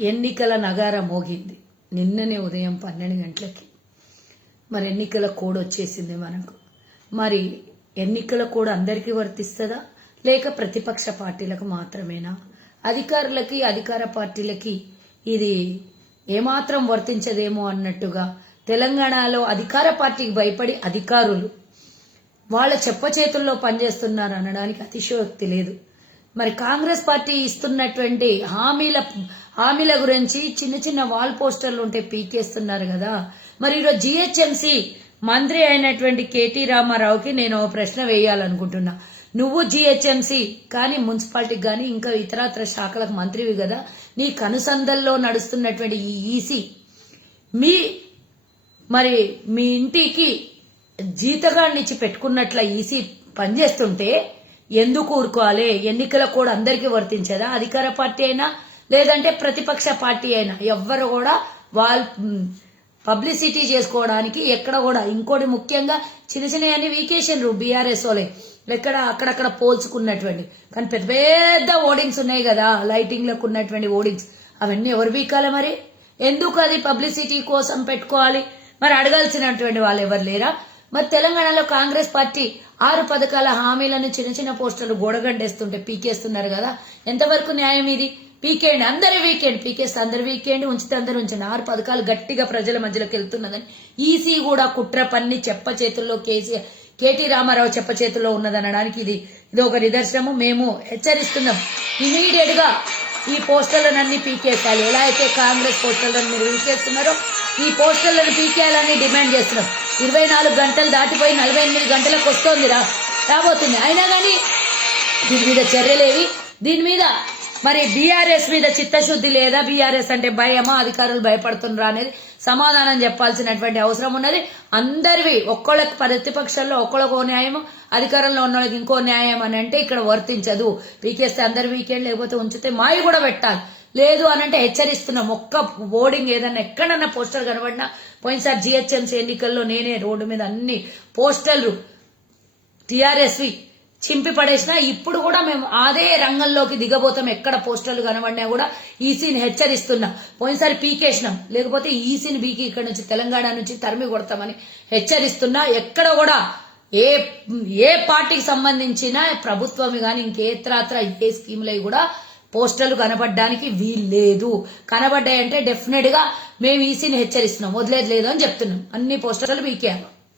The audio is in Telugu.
ఎన్నికల నగార మోగింది. నిన్ననే ఉదయం పన్నెండు గంటలకి. మరి ఎన్నికల కోడ్ వచ్చేసింది మనకు. మరి ఎన్నికల కోడ్ అందరికీ వర్తిస్తుందా? లేక ప్రతిపక్ష పార్టీలకు మాత్రమేనా? అధికారులకి అధికార పార్టీలకి ఇది ఏమాత్రం వర్తించదేమో అన్నట్టుగా తెలంగాణలో అధికార పార్టీకి భయపడి అధికారులు వాళ్ళ చెప్ప చేతుల్లో పనిచేస్తున్నారు అనడానికి అతిశయోక్తి లేదు. మరి కాంగ్రెస్ పార్టీ ఇస్తున్నటువంటి హామీల హామీల గురించి చిన్న చిన్న వాల్ పోస్టర్లు ఉంటే పీకేస్తున్నారు కదా. మరి ఈరోజు జిహెచ్ఎంసీ మంత్రి అయినటువంటి కేటీ రామారావుకి నేను ఓ ప్రశ్న వేయాలనుకుంటున్నా. నువ్వు జిహెచ్ఎంసీ కానీ మున్సిపాలిటీకి కానీ ఇంకా ఇతరత్ర శాఖలకు మంత్రివి కదా. నీ కనుసందల్లో నడుస్తున్నటువంటి ఈ ఈసీ మీ మరి మీ ఇంటికి జీతగాడినిచ్చి పెట్టుకున్నట్ల ఈసీ పనిచేస్తుంటే ఎందుకు ఊరుకోవాలి? ఎన్నికల కూడా అందరికీ వర్తించదా? అధికార పార్టీ అయినా లేదంటే ప్రతిపక్ష పార్టీ అయినా ఎవ్వరు కూడా వాళ్ళు పబ్లిసిటీ చేసుకోవడానికి ఎక్కడ కూడా ఇంకోటి ముఖ్యంగా చిన్న చిన్న వీకేషన్లు వీకేషన్ బీఆర్ఎస్ వాళ్ళే. ఎక్కడ అక్కడక్కడ పోల్చుకున్నటువంటి. కానీ పెద్ద పెద్ద ఓడింగ్స్ ఉన్నాయి కదా లైటింగ్లకు ఉన్నటువంటి ఓడింగ్స్. అవన్నీ ఎవరు వీకాలి మరి? ఎందుకు అది పబ్లిసిటీ కోసం పెట్టుకోవాలి? మరి అడగాల్సినటువంటి వాళ్ళు ఎవరు లేరా? మరి తెలంగాణలో కాంగ్రెస్ పార్టీ ఆరు పథకాల హామీలను చిన్న చిన్న పోస్టర్లు గోడగండేస్తుంటే పీకేస్తున్నారు కదా. ఎంతవరకు న్యాయం ఇది? పీకేయండి అందరి వీకెండ్ పీకేస్తే అందరి వీకెండ్ ఉంచితే అందరు ఉంచండి. ఆరు పథకాలు గట్టిగా ప్రజల మధ్యలోకి వెళ్తున్నదని ఈసీ కూడా కుట్ర పన్ని చెప్ప చేతుల్లో కేసీఆర్ కేటీ రామారావు చెప్ప చేతుల్లో ఉన్నదనడానికి ఇది ఇది ఒక నిదర్శనము. మేము హెచ్చరిస్తున్నాం. ఇమీడియట్గా ఈ పోస్టర్లనన్నీ పీకేసాలి ఎలా అయితే కాంగ్రెస్ పోస్టర్లను మీరు పీకేస్తున్నారో ఈ పోస్టర్లను పీకేయాలని డిమాండ్ చేస్తున్నాం. ఇరవై నాలుగు గంటలు దాటిపోయి నలభై ఎనిమిది గంటలకు వస్తోందిరా రాబోతుంది. అయినా కానీ దీని మీద చర్యలేవి. దీని మీద మరి బీఆర్ఎస్ మీద చిత్తశుద్ధి లేదా? బీఆర్ఎస్ అంటే భయమా? అధికారులు భయపడుతున్నారా అనేది సమాధానం చెప్పాల్సినటువంటి అవసరం ఉన్నది. అందరివి ఒక్కొక్కళ్ళకి ప్రతిపక్షంలో ఒక్కొక్కరికి ఓ న్యాయం అధికారంలో ఉన్న వాళ్ళకి ఇంకో న్యాయం అని అంటే ఇక్కడ వర్తించదు. పీకేస్తే అందరి వీకెండ్ లేకపోతే ఉంచితే మాయి కూడా పెట్టాలి. లేదు అని అంటే హెచ్చరిస్తున్నాం. ఒక్క బోర్డింగ్ ఏదన్నా ఎక్కడన్నా పోస్టర్ కనబడినా పోయినసారి జిహెచ్ఎంసీ ఎన్నికల్లో నేనే రోడ్డు మీద అన్ని పోస్టర్లు టిఆర్ఎస్వి చింపి పడేసినా ఇప్పుడు కూడా మేము అదే రంగంలోకి దిగబోతాం. ఎక్కడ పోస్టర్లు కనబడినా కూడా ఈసీని హెచ్చరిస్తున్నాం. పోయినసారి పీకేసినాం. లేకపోతే ఈసీని బీకి ఇక్కడ నుంచి తెలంగాణ నుంచి తరిమి కొడతామని హెచ్చరిస్తున్నా. ఎక్కడ కూడా ఏ ఏ పార్టీకి సంబంధించిన ప్రభుత్వం కానీ ఇంకేత్రాత్ర ఏ స్కీమ్లై కూడా పోస్టర్లు కనబడడానికి వీల్లేదు. కనబడ్డాయంటే డెఫినెట్గా మేము ఈసీని హెచ్చరిస్తున్నాం. వదిలేదు లేదు అని చెప్తున్నాం. అన్ని పోస్టర్లు పీకేయాలి